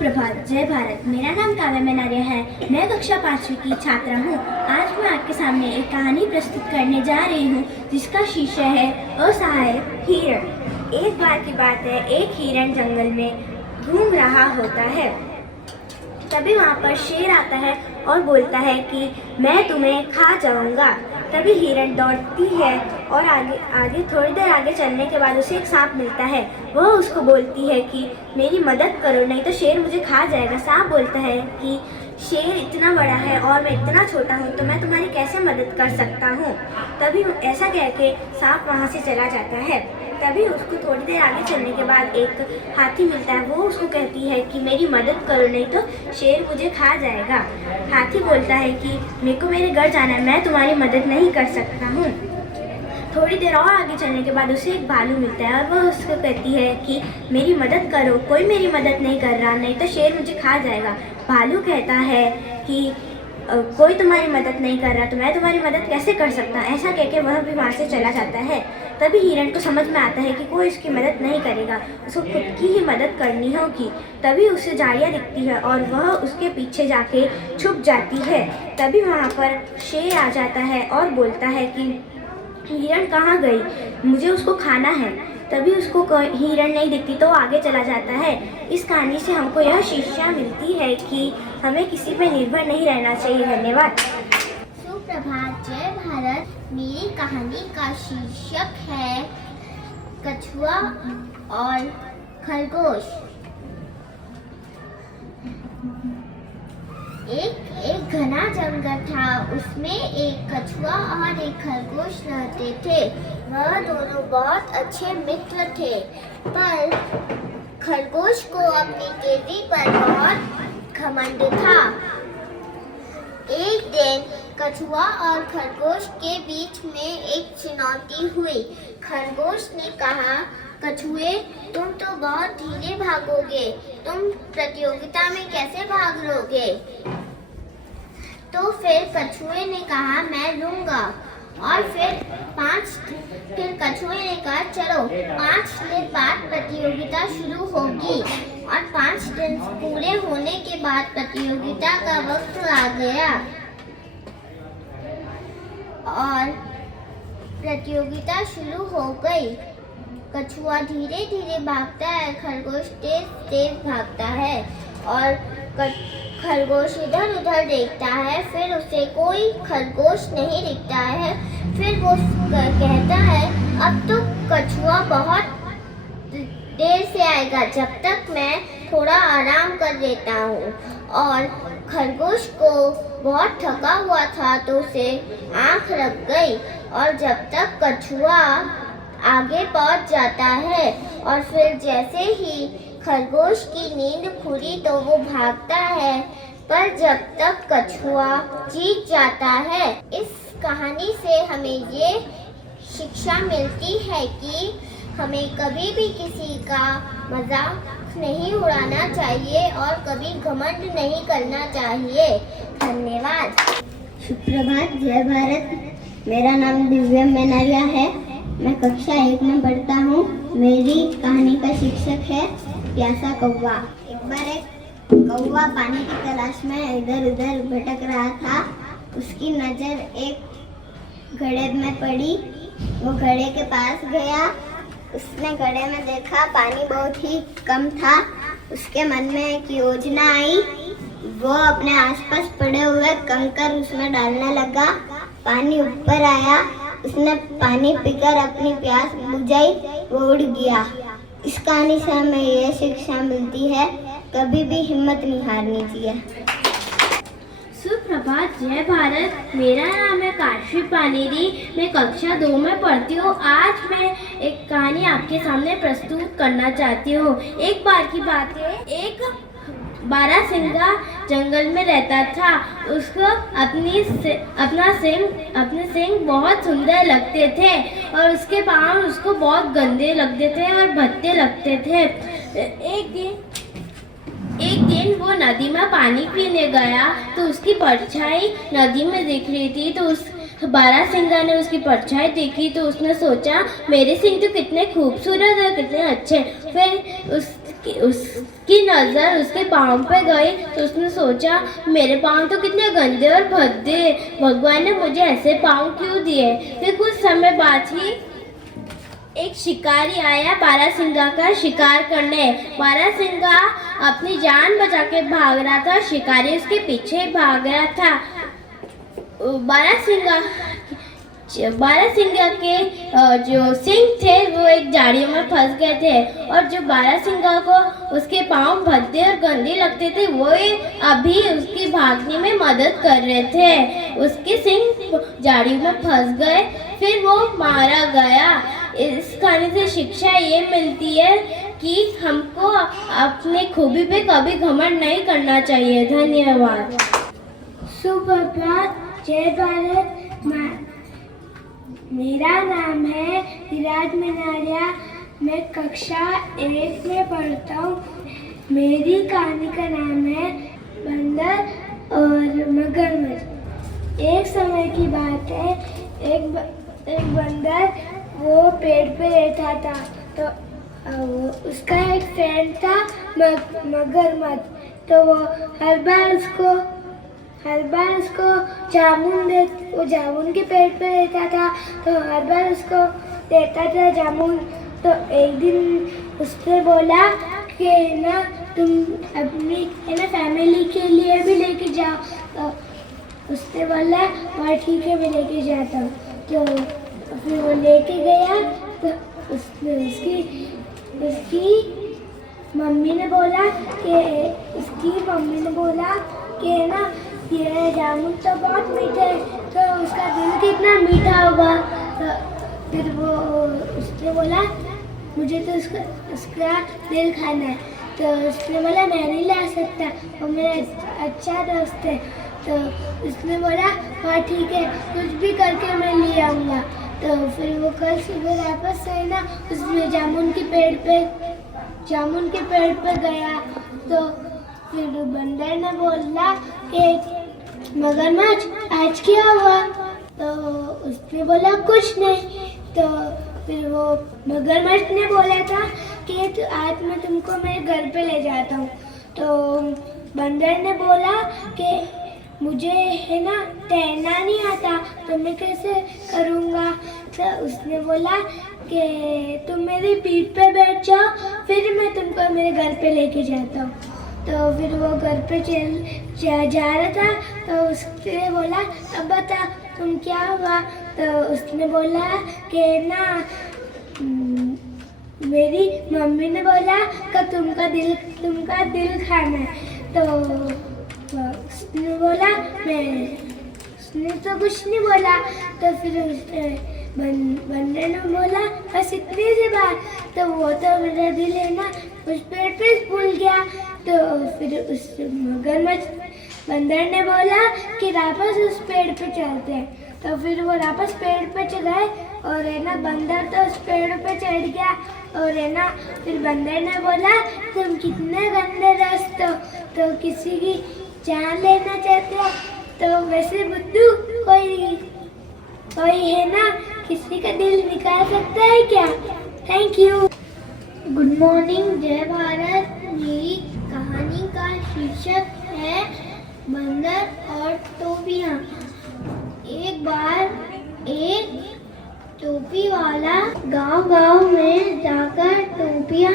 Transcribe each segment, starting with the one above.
सुप्रभात, जय भारत। मेरा नाम काव्या मेनारिया है। मैं कक्षा 5वीं की छात्रा हूँ। आज मैं आपके सामने एक कहानी प्रस्तुत करने जा रही हूँ जिसका शीर्षक है असहाय हिरण। एक बार की बात है, एक हिरण जंगल में घूम रहा होता है। तभी वहाँ पर शेर आता है और बोलता है कि मैं तुम्हें खा जाऊँगा। तभी हिरण दौड़ती है और आगे थोड़ी देर आगे चलने के बाद उसे एक सांप मिलता है। वह उसको बोलती है कि मेरी मदद करो, नहीं तो शेर मुझे खा जाएगा। सांप बोलता है कि शेर इतना बड़ा है और मैं इतना छोटा हूँ, तो मैं तुम्हारी कैसे मदद कर सकता हूँ। तभी ऐसा कह के सांप वहाँ से चला जाता है। तभी उसको थोड़ी देर आगे चलने के बाद एक हाथी मिलता है। वो उसको कहती है कि मेरी मदद करो, नहीं तो शेर मुझे खा जाएगा। हाथी बोलता है कि मेरे को मेरे घर जाना है, मैं तुम्हारी मदद नहीं कर सकता हूँ। थोड़ी देर और आगे चलने के बाद उसे एक भालू मिलता है और वह उसको कहती है कि मेरी मदद करो, कोई मेरी मदद नहीं कर रहा, नहीं तो शेर मुझे खा जाएगा। भालू कहता है कि कोई तुम्हारी मदद नहीं कर रहा, तो मैं तुम्हारी मदद कैसे कर सकता। ऐसा कह के वह भी वहाँ से चला जाता है। तभी हिरण को समझ में आता है कि कोई इसकी मदद नहीं करेगा, उसको खुद की ही मदद करनी होगी। तभी उसे झाड़ियाँ दिखती है और वह उसके पीछे जाके छुप जाती है। तभी वहाँ पर शेर आ जाता है और बोलता है कि हिरण कहाँ गई, मुझे उसको खाना है। तभी उसको हिरण नहीं दिखती तो आगे चला जाता है। इस कहानी से हमको यह शिक्षा मिलती है कि हमें किसी पर निर्भर नहीं रहना चाहिए। धन्यवाद। सुप्रभात, जय भारत। मेरी कहानी का शीर्षक है कछुआ और खरगोश। एक घना जंगल था, उसमें एक कछुआ और एक खरगोश रहते थे। वह दोनों बहुत अच्छे मित्र थे, पर खरगोश को अपनी तेजी पर बहुत घमंड था। एक दिन कछुआ और खरगोश के बीच में एक चुनौती हुई। खरगोश ने कहा, कछुए, तुम तो बहुत धीरे भागोगे, तुम प्रतियोगिता में कैसे भाग लोगे। तो फिर कछुए ने कहा, मैं लूंगा। और फिर कछुए ने कहा, चलो 5 दिन बाद प्रतियोगिता शुरू होगी। और 5 दिन पूरे होने के बाद प्रतियोगिता का वक्त आ गया और प्रतियोगिता शुरू हो गई। कछुआ धीरे धीरे भागता है, खरगोश तेज तेज भागता है। और खरगोश इधर उधर देखता है, फिर उसे कोई खरगोश नहीं दिखता है। फिर वो कहता है, अब तो कछुआ बहुत देर से आएगा, जब तक मैं थोड़ा आराम कर लेता हूँ। और खरगोश को बहुत थका हुआ था तो उसे आँख लग गई। और जब तक कछुआ आगे पहुँच जाता है और फिर जैसे ही खरगोश की नींद खुली तो वो भागता है, पर जब तक कछुआ जीत जाता है। इस कहानी से हमें ये शिक्षा मिलती है कि हमें कभी भी किसी का मजाक नहीं उड़ाना चाहिए और कभी घमंड नहीं करना चाहिए। धन्यवाद। सुप्रभात, जय भारत। मेरा नाम दिव्या मेनारिया है। मैं कक्षा 1 में पढ़ता हूँ। मेरी कहानी का शीर्षक है प्यासा कौवा। एक बार एक कौवा पानी की तलाश में इधर उधर भटक रहा था। उसकी नज़र एक घड़े में पड़ी। वो घड़े के पास गया। उसने घड़े में देखा पानी बहुत ही कम था। उसके मन में एक योजना आई। वो अपने आसपास पड़े हुए कंकर उसमें डालने लगा। पानी ऊपर आया। उसने पानी पीकर अपनी प्यास बुझाई। वो उड़ गया। इस कहानी से हमें यह शिक्षा मिलती है, कभी भी हिम्मत नहीं हारनी चाहिए। सुप्रभात, जय भारत। मेरा नाम है काशी पानेरी। मैं कक्षा 2 में पढ़ती हूँ। आज मैं एक कहानी आपके सामने प्रस्तुत करना चाहती हूँ। एक बार की बात है, एक बारहसिंगा जंगल में रहता था। उसको अपने सींग बहुत सुंदर लगते थे और उसके पाँव उसको बहुत गंदे लगते थे और भद्दे लगते थे। एक दिन वो नदी में पानी पीने गया तो उसकी परछाई नदी में दिख रही थी। तो उस बारहसिंगा ने उसकी परछाई देखी तो उसने सोचा, मेरे सींग तो कितने खूबसूरत और कितने अच्छे। फिर उस कि उसकी नज़र उसके पाँव पे गई तो उसने सोचा मेरे पाँव तो कितने गंदे और भद्दे, भगवान ने मुझे ऐसे पाँव क्यों दिए। फिर कुछ समय बाद ही एक शिकारी आया बारहसिंगा का शिकार करने। बारहसिंगा अपनी जान बचा के भाग रहा था, शिकारी उसके पीछे भाग रहा था। बारहसिंगा के जो सिंग थे वो एक झाड़ियों में फंस गए थे और जो बारहसिंगा को उसके पाँव भद्दे और गंदे लगते थे वो अभी उसकी भागने में मदद कर रहे थे। उसके सिंग झाड़ियों में फंस गए, फिर वो मारा गया। इस कहानी से शिक्षा ये मिलती है कि हमको अपने खूबी पे कभी घमंड नहीं करना चाहिए। धन्यवाद। सुप्रभात, जय भारत। मेरा नाम है विराज मनारिया। मैं कक्षा 1 में पढ़ता हूँ। मेरी कहानी का नाम है बंदर और मगरमच्छ। एक समय की बात है, एक बंदर वो पेड़ पे रहता था। तो उसका एक फ्रेंड था मगरमच्छ। तो वो हर बार उसको वो जामुन के पेड़ पे रहता था, तो हर बार उसको देता था जामुन। तो एक दिन उसने बोला कि ना तुम अपनी फैमिली के लिए भी लेके जाओ। तो उसने बोला और ठीक है मैं लेके जाता हूँ। तो फिर वो लेके गया। तो उसकी मम्मी ने बोला कि ना ये जामुन तो बहुत मीठे है, तो उसका दिल कितना मीठा होगा। तो फिर उसने बोला मुझे तो उसका दिल खाना है। तो उसने बोला मैं नहीं ला सकता, वो मेरा अच्छा दोस्त है। तो उसने बोला हाँ ठीक है, कुछ भी करके मैं ले आऊँगा। तो फिर वो कल सुबह वापस से ना उसमें जामुन के पेड़ पर गया। तो फिर बंदर ने बोला कि मगरमच्छ आज क्या हुआ। तो उसने बोला कुछ नहीं। तो फिर वो मगरमच्छ ने बोला था कि तो आज मैं तुमको मेरे घर पे ले जाता हूँ। तो बंदर ने बोला कि मुझे है ना तैरना नहीं आता, तो मैं कैसे करूँगा। तो उसने बोला कि तुम मेरी पीठ पे बैठ जाओ, फिर मैं तुमको मेरे घर पे लेके जाता हूँ। तो फिर वो घर पे जा रहा था। तो उसने बोला अब बता तुम क्या हुआ। तो उसने बोला कि ना मेरी मम्मी ने बोला कि तुमका दिल खाना है। तो उसने बोला उसने तो कुछ नहीं बोला। तो फिर बंदर ने बोला बस इतनी सी बात, तो वो तो मेरा दिल है ना उस पेड़ पे भूल गया। तो फिर उस बंदर ने बोला कि वापस उस पेड़ पे चलते हैं। तो फिर वो वापस पेड़ पे गए और है ना बंदर तो उस पेड़ पे चढ़ गया। और है ना फिर बंदर ने बोला तुम कितने गंदे दोस्त हो, तो किसी की जान लेना चाहते हो। तो वैसे बुद्धू कोई है ना किसी का दिल निकाल सकता है क्या। Thank you. गुड मॉर्निंग, जय भारत। मेरी कहानी का शीर्षक है बंदर और टोपियाँ। एक बार एक टोपी वाला गांव में जाकर टोपियाँ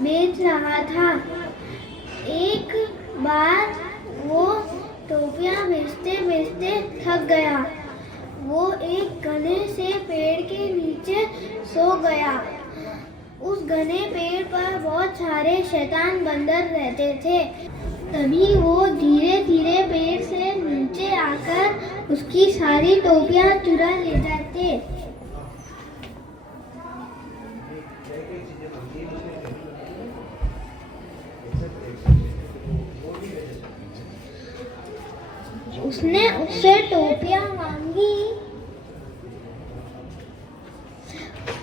बेच रहा था। एक बार वो टोपियाँ बेचते थक गया। वो एक घने से पेड़ के नीचे सो गया। उस घने पेड़ पर बहुत सारे शैतान बंदर रहते थे। तभी वो धीरे धीरे पेड़ से नीचे आकर उसकी सारी टोपियाँ चुरा ले जाते। उसने उससे टोपियाँ मांगी।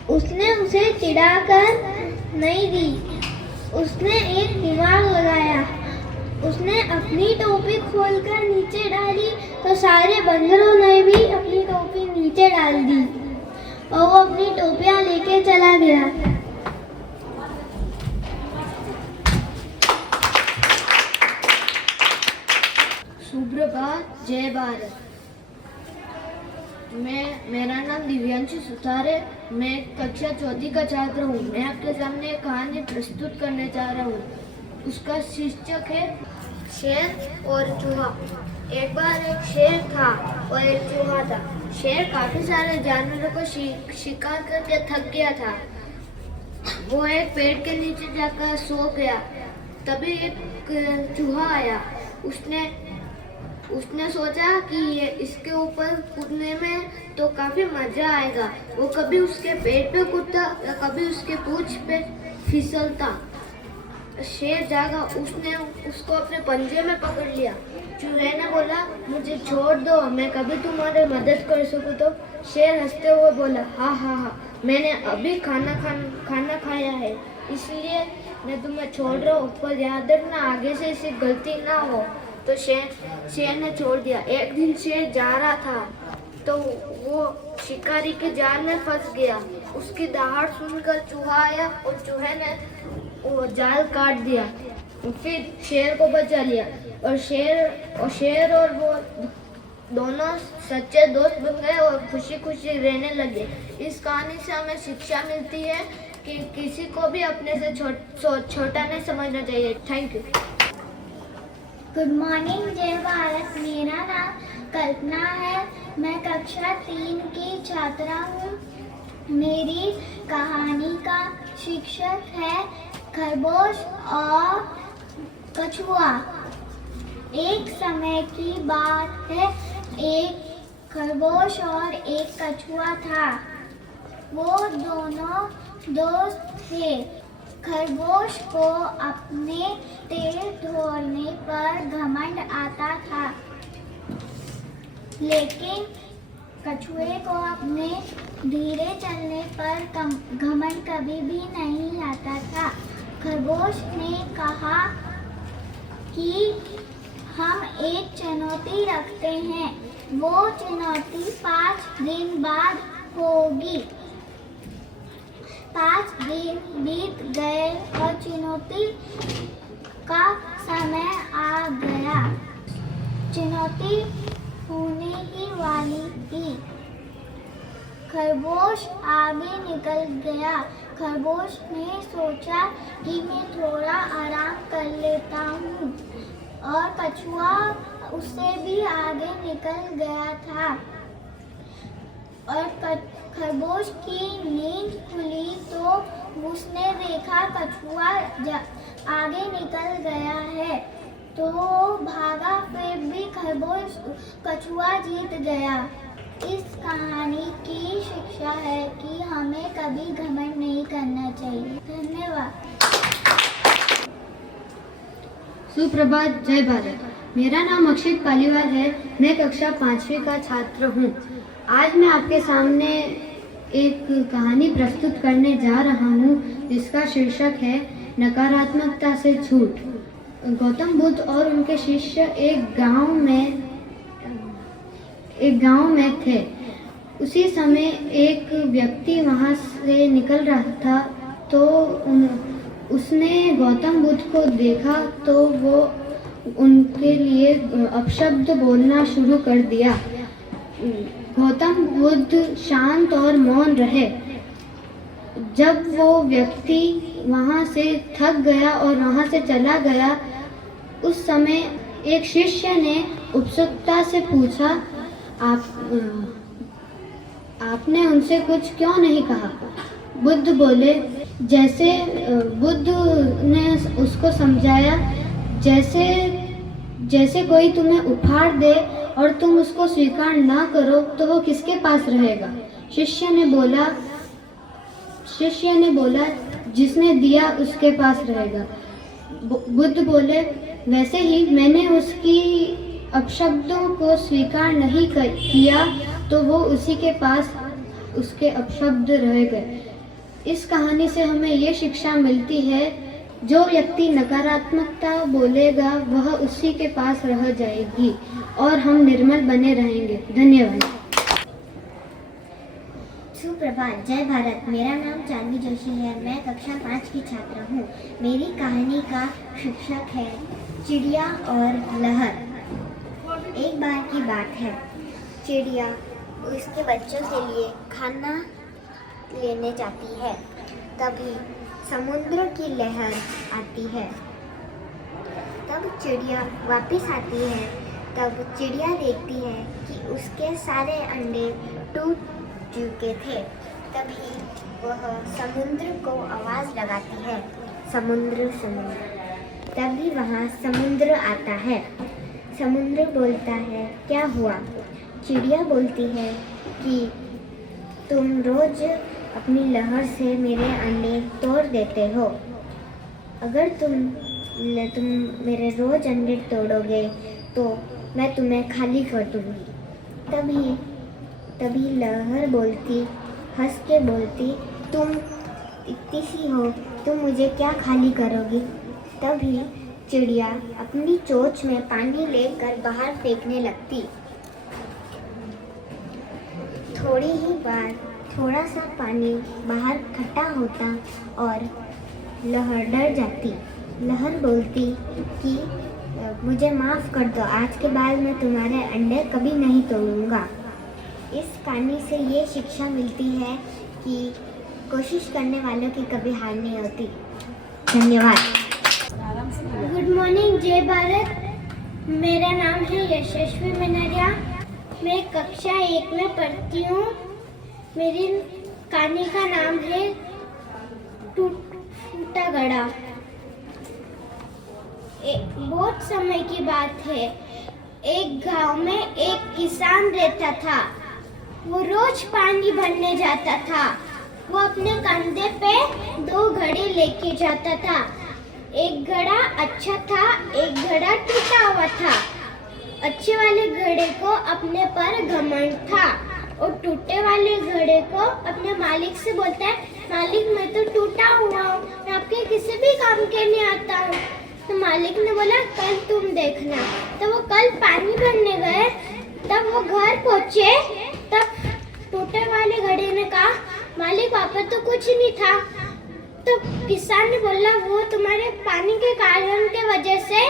उसने उसे चिढ़ाकर नहीं दी। उसने एक दिमाग लगाया। उसने अपनी टोपी खोलकर नीचे डाली तो सारे बंदरों ने भी अपनी टोपी नीचे डाल दी और वो अपनी टोपियाँ लेके चला गया। जय भारत। मेरा नाम दिव्यांशु सुतार है। मैं कक्षा चौथी का छात्र हूँ। मैं आपके सामने एक कहानी प्रस्तुत करने जा रहा हूँ। उसका शीर्षक है शेर और चूहा। एक बार एक शेर था और एक चूहा था। शेर काफी सारे जानवरों को शिकार करके थक गया था। वो एक पेड़ के नीचे जाकर सो गया। तभी एक चूहा आया। उसने सोचा कि ये इसके ऊपर कूदने में तो काफी मजा आएगा। वो कभी उसके पेट पे कूदता या कभी उसके पूंछ पे फिसलता। शेर जागा। उसने उसको अपने पंजे में पकड़ लिया। चूहे ने बोला, मुझे छोड़ दो, मैं कभी तुम्हारी मदद कर सकूं तो? शेर हंसते हुए बोला, हाँ हाँ हाँ, मैंने अभी खाना खाया है, इसलिए मैं तुम्हें छोड़ रहा हूँ, पर याद रखना आगे से ऐसी गलती ना हो। तो शेर ने छोड़ दिया। एक दिन शेर जा रहा था तो वो शिकारी के जाल में फंस गया। उसकी दहाड़ सुनकर चूहा आया और चूहे ने वो जाल काट दिया। फिर शेर को बचा लिया और शेर और वो दोनों सच्चे दोस्त बन गए और खुशी खुशी रहने लगे। इस कहानी से हमें शिक्षा मिलती है कि किसी को भी अपने से छोटा नहीं समझना चाहिए। Thank you. गुड मॉर्निंग, जय भारत। मेरा नाम कल्पना है। मैं कक्षा 3 की छात्रा हूँ। मेरी कहानी का शीर्षक है खरगोश और कछुआ। एक समय की बात है, एक खरगोश और एक कछुआ था। वो दोनों दोस्त थे। खरगोश को अपने तेल ढोने पर घमंड आता था, लेकिन कछुए को अपने धीरे चलने पर घमंड कभी भी नहीं आता था। खरगोश ने कहा कि हम एक चुनौती रखते हैं। वो चुनौती 5 दिन बाद होगी। 5 दिन बीत गए और चुनौती का समय आ गया। चुनौती होने ही वाली थी। खरगोश आगे निकल गया। खरगोश ने सोचा कि मैं थोड़ा आराम कर लेता हूँ, और कछुआ उससे भी आगे निकल गया था। और खरगोश की नींद खुली तो उसने देखा कछुआ आगे निकल गया है, तो भागा, फिर भी कछुआ जीत गया। इस कहानी की शिक्षा है कि हमें कभी घमंड नहीं करना चाहिए। धन्यवाद। सुप्रभात, जय भारत। मेरा नाम अक्षित पालीवाल है। मैं कक्षा 5वीं का छात्र हूँ। आज मैं आपके सामने एक कहानी प्रस्तुत करने जा रहा हूँ जिसका शीर्षक है नकारात्मकता से छूट। गौतम बुद्ध और उनके शिष्य एक गांव में थे। उसी समय एक व्यक्ति वहां से निकल रहा था, तो उसने गौतम बुद्ध को देखा तो वो उनके लिए अपशब्द बोलना शुरू कर दिया। गौतम बुद्ध शांत और मौन रहे। जब वो व्यक्ति वहाँ से थक गया और वहाँ से चला गया, उस समय एक शिष्य ने उत्सुकता से पूछा, आपने उनसे कुछ क्यों नहीं कहा? बुद्ध बोले, जैसे बुद्ध ने उसको समझाया, जैसे कोई तुम्हें उपहार दे और तुम उसको स्वीकार ना करो तो वो किसके पास रहेगा? शिष्य ने बोला जिसने दिया उसके पास रहेगा। बुद्ध बोले, वैसे ही मैंने उसकी अपशब्दों को स्वीकार नहीं किया तो वो उसी के पास उसके अपशब्द रह गए। इस कहानी से हमें ये शिक्षा मिलती है, जो व्यक्ति नकारात्मकता बोलेगा वह उसी के पास रह जाएगी और हम निर्मल बने रहेंगे। धन्यवाद। सुप्रभात, जय भारत। मेरा नाम चांदी जोशी है। मैं कक्षा 5 की छात्रा हूँ। मेरी कहानी का शीर्षक है चिड़िया और लहर। एक एक बार की बात है, चिड़िया उसके बच्चों के लिए खाना लेने जाती है। तभी समुद्र की लहर आती है। तब चिड़िया वापस आती है। तब चिड़िया देखती है कि उसके सारे अंडे टूट चुके थे। तभी वह समुद्र को आवाज़ लगाती है, समुद्र समुद्र। तभी वहाँ समुद्र आता है। समुद्र बोलता है, क्या हुआ? चिड़िया बोलती है कि तुम रोज अपनी लहर से मेरे अंडे तोड़ देते हो। अगर तुम मेरे रोज अंडे तोड़ोगे तो मैं तुम्हें खाली कर दूँगी। तभी लहर बोलती, हंस के बोलती, तुम इतनी सी हो, तुम मुझे क्या खाली करोगी? तभी चिड़िया अपनी चोंच में पानी लेकर बाहर फेंकने लगती। थोड़ी ही बार थोड़ा सा पानी बाहर इकट्ठा होता और लहर डर जाती। लहर बोलती कि मुझे माफ़ कर दो, आज के बाद मैं तुम्हारे अंडे कभी नहीं तोड़ूंगा। इस कहानी से ये शिक्षा मिलती है कि कोशिश करने वालों की कभी हार नहीं होती। धन्यवाद। गुड मॉर्निंग, जय भारत। मेरा नाम है यशस्वी मनारिया। मैं कक्षा 1 में पढ़ती हूँ। मेरी कहानी का नाम है टूटा घड़ा। बहुत समय की बात है। एक गांव में एक किसान रहता था। वो रोज पानी भरने जाता था। वो अपने कंधे पे 2 घड़े लेके जाता था। एक घड़ा अच्छा था, एक घड़ा टूटा हुआ था। अच्छे वाले घड़े को अपने पर घमंड था और टूटे वाले घड़े को अपने मालिक से बोलता है, मालिक मैं तो टूटा हुआ हूँ, मैं आपके किसी भी काम के नहीं आता हूँ। तो मालिक ने बोला कल तुम देखना। तो वो कल पानी भरने गए। तब वो घर पहुँचे। तब टूटे वाले घड़े ने कहा, मालिक वहाँ पर तो कुछ नहीं था। तो किसान ने बोला, वो तुम्हारे पानी के कारण के वजह से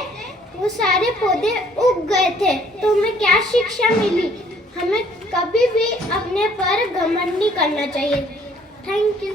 वो सारे पौधे उग गए थे। तो हमें क्या शिक्षा मिली? हमें कभी भी अपने पर घमंड नहीं करना चाहिए। Thank you.